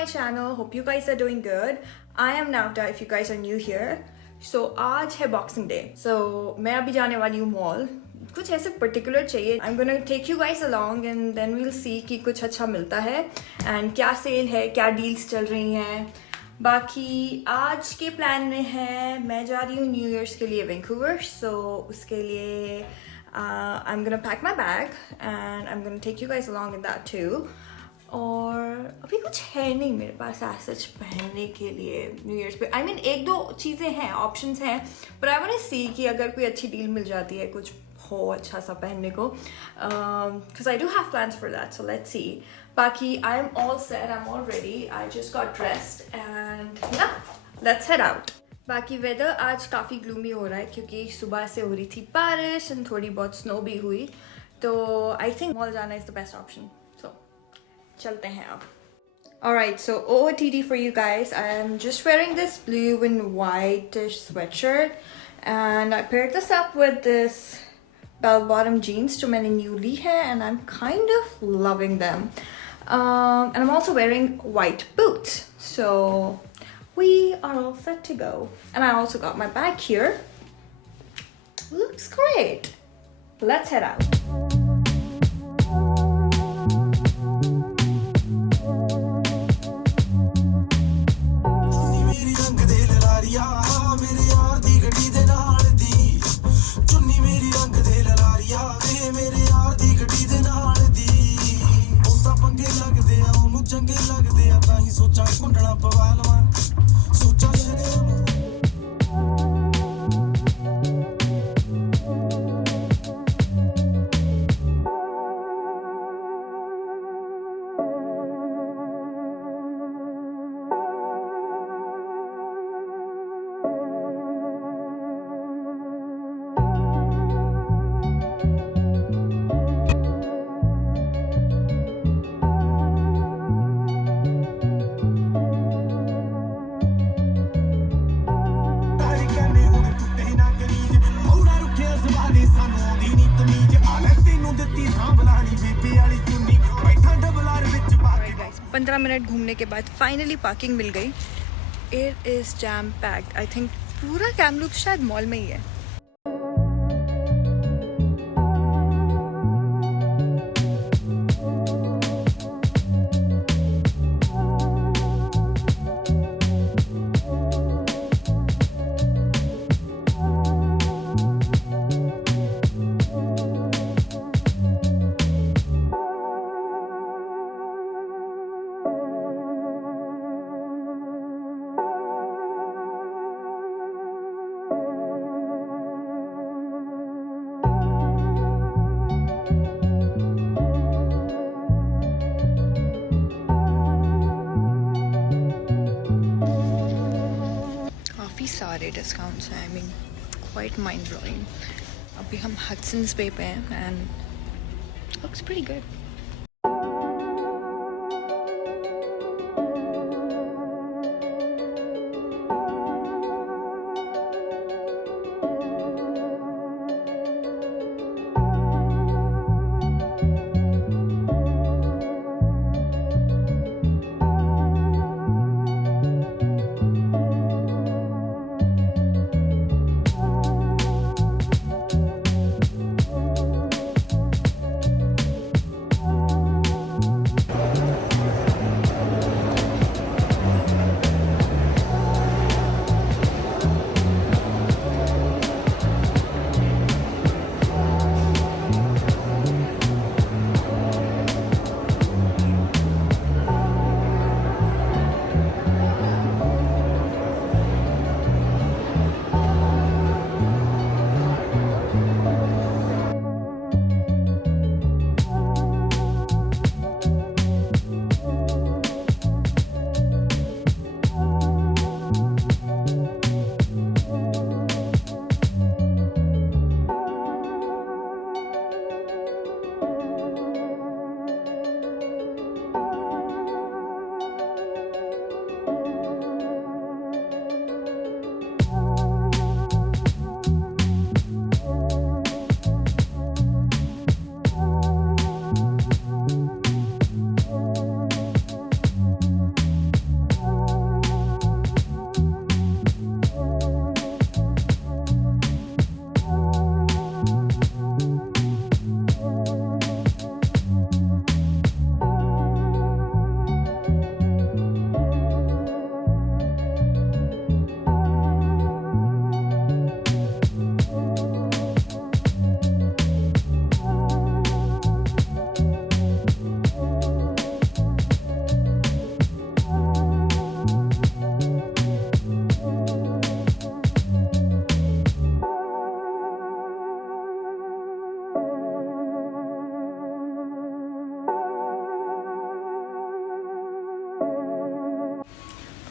my channel. Hope you guys are doing good. I am Navda if you guys are new here. So आज है Boxing Day. So मैं अभी जाने वाली हूँ mall. कुछ ऐसे particular चाहिए. I'm gonna take you guys along and then we'll see कि कुछ अच्छा मिलता है and क्या sale है, क्या deals चल रही हैं. बाकी आज के प्लान में है मैं जा रही हूँ न्यू ईयर्स के लिए वैंकूवर. So उसके लिए I'm gonna pack my bag and I'm gonna take you guys along in that too. और अभी कुछ है नहीं मेरे पास सच पहनने के लिए न्यू ईयर्स पे. आई मीन एक दो चीज़ें हैं, ऑप्शंस हैं, पर आई वांट टू सी कि अगर कोई अच्छी डील मिल जाती है कुछ हो अच्छा सा पहनने को, because I do have plans for that. So let's see. बाकी I am all set, I am all ready. I just got dressed and yeah let's head out. बाकी वेदर आज काफ़ी ग्लूमी हो रहा है क्योंकि सुबह से हो रही थी बारिश एंड थोड़ी बहुत स्नो भी हुई. तो आई थिंक मॉल जाना इज़ द बेस्ट ऑप्शन. सो चलते हैं अब. Alright, so OOTD for you guys. I am just wearing this blue and white sweatshirt and I paired this up with this bell-bottom jeans जो मैंने new ली है and I'm kind of loving them. And I'm also wearing white boots. So we are all set to go. And I also got my bag here. Looks great. Let's head out. पंद्रह minute घूमने के बाद finally parking मिल गई. It is jam packed. I think पूरा कैमलूप शायद mall में ही है. सारे डिस्काउंट्स हैं. I mean quite mind blowing. अभी हम हडसन्स बे पे हैं and looks pretty good.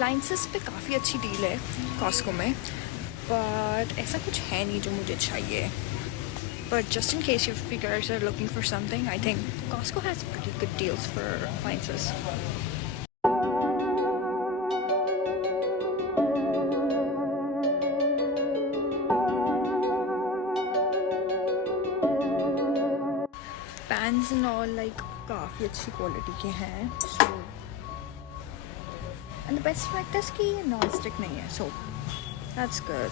Appliances पे काफ़ी अच्छी डील है कॉस्को में, बट ऐसा कुछ है नहीं जो मुझे चाहिए. But just in case if you guys are looking for something, I think Costco has pretty good deals for appliances. Pans and all like काफ़ी अच्छी क्वालिटी के हैं. So and the best fact is कि ये non stick नहीं है, so that's good.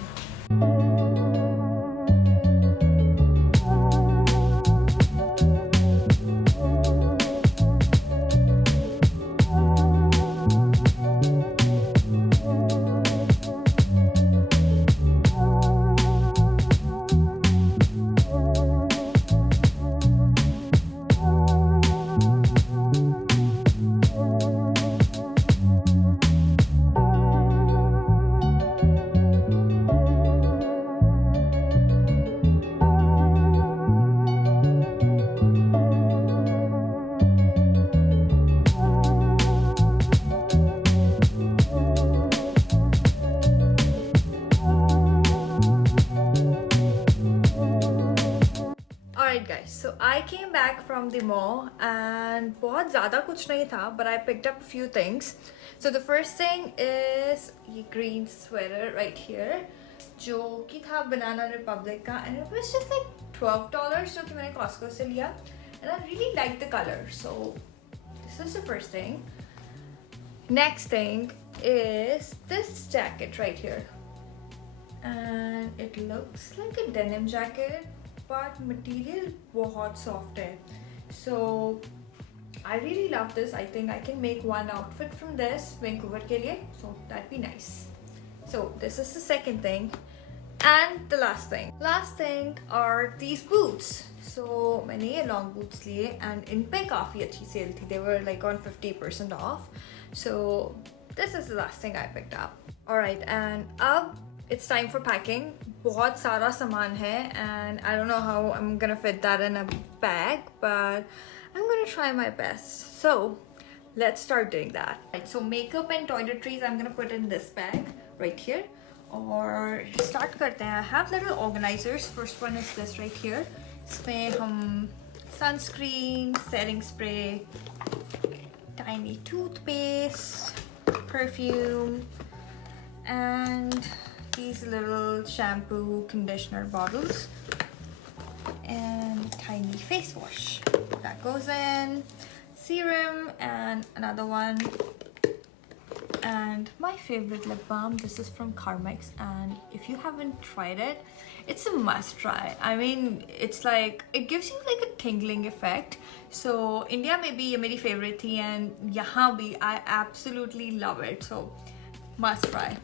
Alright guys, so I came back from the mall and बहुत ज़्यादा कुछ नहीं था, but I picked up a few things. So the first thing is ये green sweater right here, जो कि था Banana Republic का, and it was just like $12 जो कि मैंने Costco से लिया, and I really liked the color. So this is the first thing. Next thing is this jacket right here, and it looks like a denim jacket. But material बहुत soft है. So I really love this. I think I can make one outfit from this Vancouver के लिए. So that'd be nice. So this is the second thing. And the last thing. Last thing are these boots. So मैंने ये long boots लिए and इन पे काफ़ी अच्छी sale थी. They were like on 50% off. So this is the last thing I picked up. Alright, and अब it's time for packing. बहुत सारा सामान है and I don't know how I'm gonna fit that in a bag, but I'm gonna try my best. So let's start doing that. Right, so makeup and toiletries I'm gonna put in this bag right here. Or start करते हैं. I have little organizers. First one is this right here. इसमें हम sunscreen, setting spray, tiny toothpaste, perfume, and these little shampoo conditioner bottles, and tiny face wash that goes in, serum, and another one, and my favorite lip balm. This is from Carmex, and if you haven't tried it, it's a must try. I mean, it's like it gives you like a tingling effect. So India में भी ये मेरी favorite थी, and यहाँ भी I absolutely love it. So must try.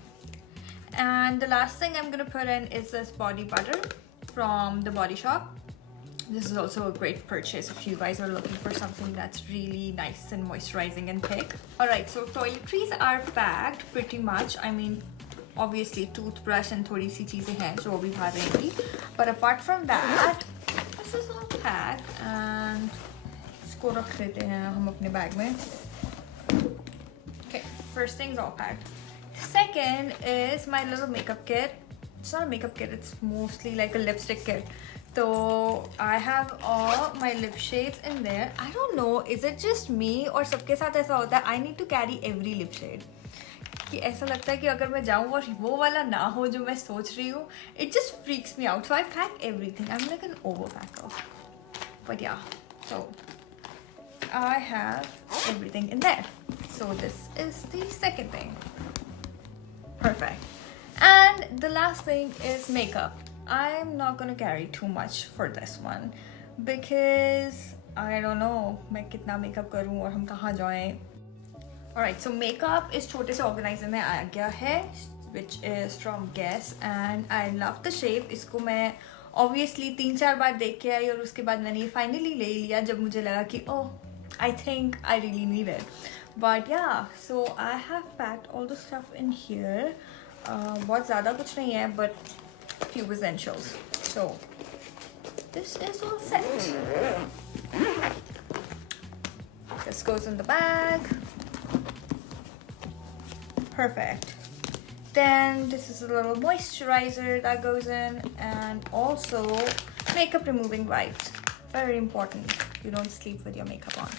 And the last thing I'm gonna put in is this body butter from the Body Shop. This is also a great purchase if you guys are looking for something that's really nice and moisturizing and thick. Alright, so toiletries are packed pretty much. I mean, obviously toothbrush and थोड़ी सी चीजें हैं जो अभी बाहर रहेंगी. But apart from that, this is all packed and इसको रख देते हैं हम अपने बैग में. Okay, first thing's all packed. Second is my little makeup kit. It's not a makeup kit, it's mostly like a lipstick kit. So I have all my lip shades in there. I don't know, is it just me or सबके साथ ऐसा होता है? I need to carry every lip shade. कि ऐसा लगता है कि अगर मैं जाऊँ और वो वाला ना हो जो मैं सोच रही हूँ, it just freaks me out. So I pack everything. I'm like an overpacker. But yeah, so I have everything in there. So this is the second thing. Perfect. And the last thing is makeup. I'm not gonna carry too much for this one because I don't know मैं कितना makeup करूँ और हम कहाँ जाएं. Alright, so makeup is छोटे से organizer में आ गया है, which is from Guess, and I love the shape. इसको मैं obviously 3-4 बार देख के आई और उसके बाद मैंने ये finally ले लिया जब मुझे लगा कि oh, I think I really need it. But yeah, so I have packed all the stuff in here. बहुत ज़्यादा कुछ नहीं है, but few essentials. So this is all set. This goes in the bag. Perfect. Then this is a little moisturizer that goes in, and also makeup removing wipes. Very important. You don't sleep with your makeup on.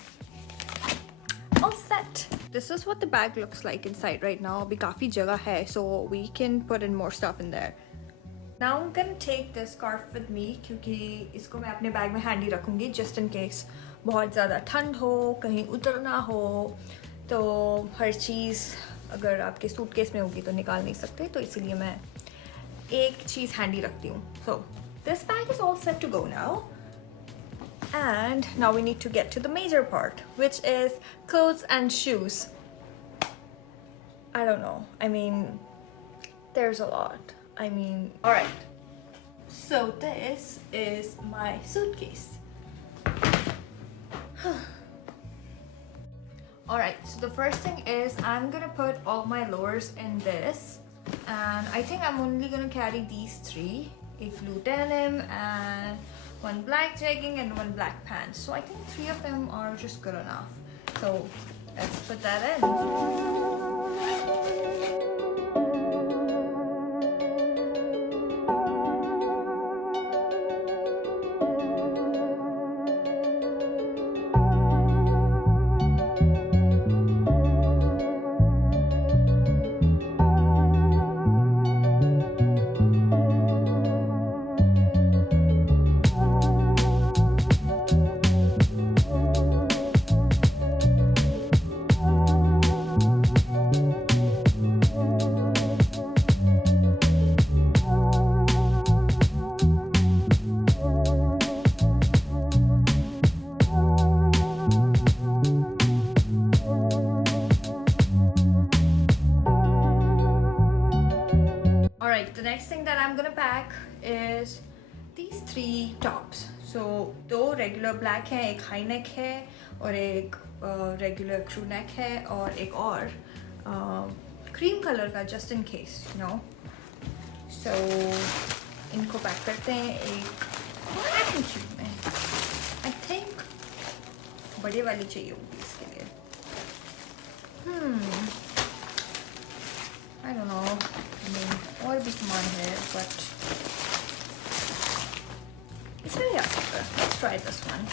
All set. This is what the bag looks like inside right now. Abhi काफी जगह है, so we can put in more stuff in there. Now I'm gonna take this scarf with me क्योंकि इसको मैं अपने bag में handy रखूँगी just in case बहुत ज़्यादा ठंड हो, कहीं उतरना हो, तो हर चीज़ अगर आपके सूटकेस में होगी तो निकाल नहीं सकते, तो इसीलिए मैं एक चीज़ handy रखती हूँ. So this bag is all set to go now. And now we need to get to the major part, which is clothes and shoes. I don't know. I mean, there's a lot. I mean, all right. So this is my suitcase. All right. So the first thing is I'm gonna put all my lowers in this, and I think I'm only gonna carry these three: a blue denim and one black jegging and one black pants. So I think three of them are just good enough. So let's put that in. The next thing that I'm gonna pack is these three tops. So दो regular black है, एक high neck है और एक regular crew neck है और एक और cream color का just in case, you know. So इनको pack करते हैं एक packing tube में. I think बड़े वाली चाहिए होगी इसके लिए. I don't know. I mean, और भी सामान है, but it's very after. Let's try this one.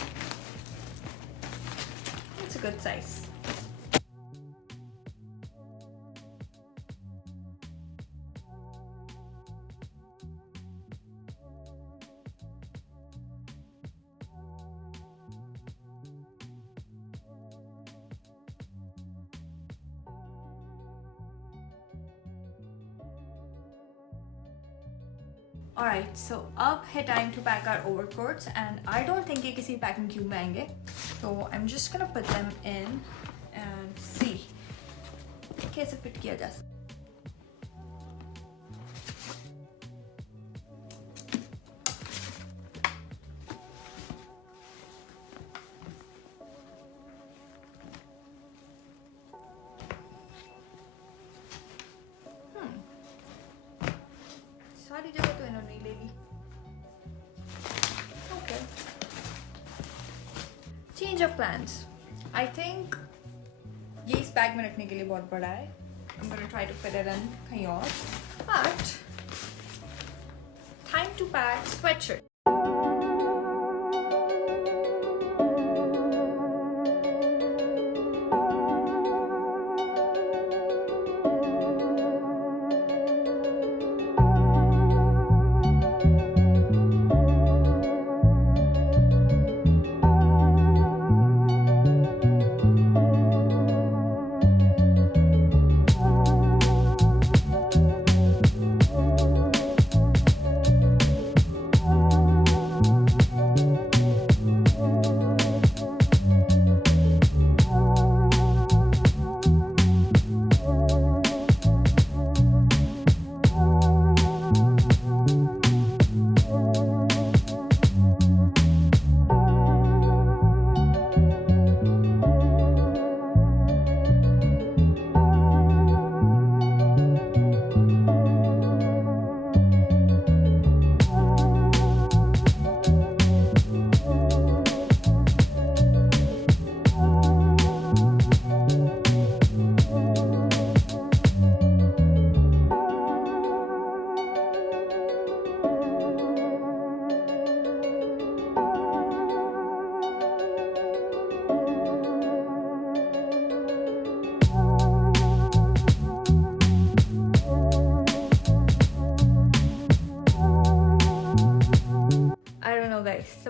It's a good size. Alright, so अब है time to pack our overcoats, and I don't think ये किसी packing cube में आएंगे, so I'm just gonna put them in and see कैसे fit किया जा सकता. सारी जगह तो इन्होंने ले ली. Okay. Change of plans. I think ये इस बैग में रखने के लिए बहुत बड़ा है. I'm gonna try to fit it in कहीं और. But time to pack sweatshirt.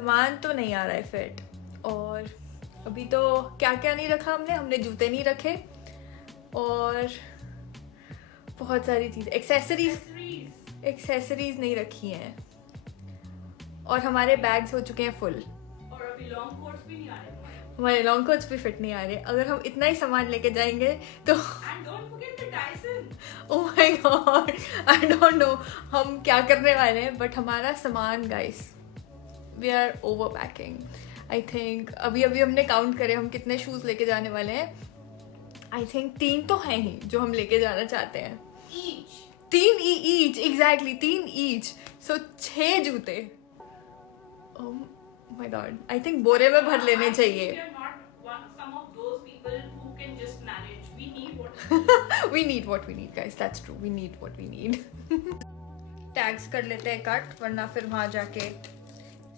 सामान तो नहीं आ रहा है फिट। और अभी तो क्या क्या नहीं रखा हमने जूते नहीं रखे और बहुत सारी चीज़ एक्सेसरीज नहीं रखी हैं और हमारे बैग्स हो चुके हैं फुल और अभी लॉन्ग कोट्स भी नहीं आ रहे हमारे लॉन्ग कोट्स भी फिट नहीं आ रहे। अगर हम इतना ही सामान लेके जाएंगे तो and don't forget the Tyson. Oh my God I don't know हम क्या करने वाले हैं बट हमारा सामान guys we are over packing. I think अभी हमने काउंट करे हम कितने शूज लेके जाने वाले हैं। आई थिंक 3 तो हैं ही जो हम लेके जाना चाहते हैं। तीन ईच एग्जैक्टली 3 ईच सो 6 जूते। ओह माय गॉड आई थिंक बोरे में भर लेने चाहिए। We need what we need guys, that's true, we need what we need. Tags कर लेते हैं कट वरना फिर वहाँ जाके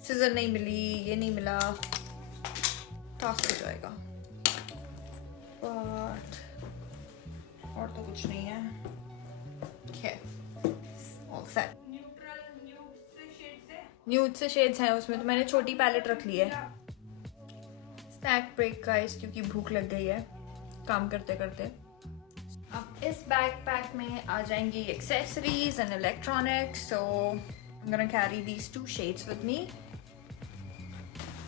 सीजर नहीं मिली ये नहीं मिला टास्क हो जाएगा। बट और तो कुछ नहीं है। Okay, all set. न्यूड से शेड्स हैं उसमें तो मैंने छोटी पैलेट रख ली है। स्नैक ब्रेक गाइस क्योंकि भूख लग गई है काम करते करते। अब इस बैकपैक में आ जाएंगी accessories and electronics so I am gonna carry these 2 shades with me.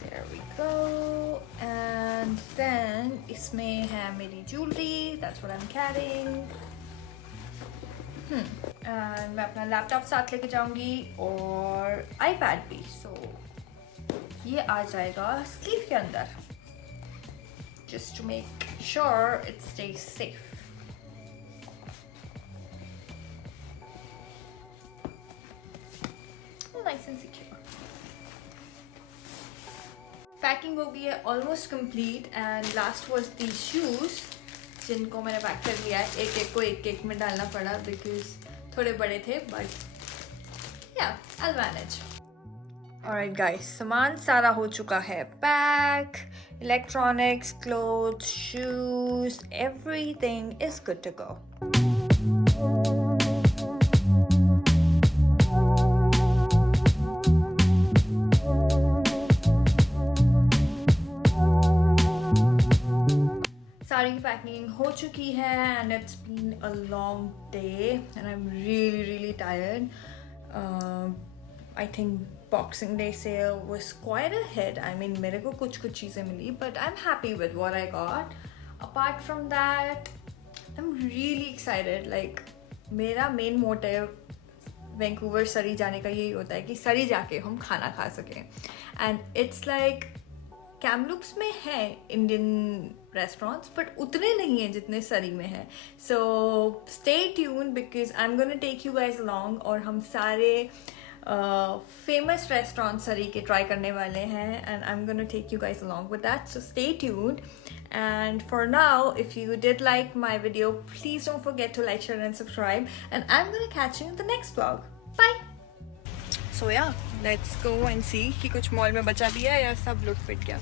There we go and then इसमें है मेरी jewellery that's what I am carrying. मैं अपना लैपटॉप साथ लेके जाऊंगी और आईपैड भी सो ये आ जाएगा स्लीव के अंदर just to make sure it stays safe. Nice and secure. Packing हो गई है almost complete and last was these shoes जिनको मैंने पैक कर लिया है। एक को एक में डालना पड़ा because थोड़े बड़े थे but yeah I'll manage. Alright guys, सामान सारा हो चुका है pack. Electronics, clothes, shoes, everything is good to go. सारी पैकिंग हो चुकी है and it's been a long day and I'm really tired. I think Boxing Day sale was quite a hit. I mean मेरे को कुछ चीज़ें मिली but I'm happy with what I got. Apart from that, I'm really excited. Like मेरा main motive Vancouver सरी जाने का यही होता है कि सरी जाके हम खाना खा सकें and it's like कैमलूप्स में है इंडियन रेस्टोरेंट्स बट उतने नहीं हैं जितने सरी में है। So stay tune because I am gonna take you guys along और हम सारे फेमस रेस्टोरेंट सरी के ट्राई करने वाले हैं and I am gonna take you guys along with that so stay tuned and for now if you did like my video please don't forget to like share and subscribe and I'm gonna catch you in the next vlog. Bye. So yeah let's go and see कि कुछ mall में बचा भी है या सब लूट पिट गया।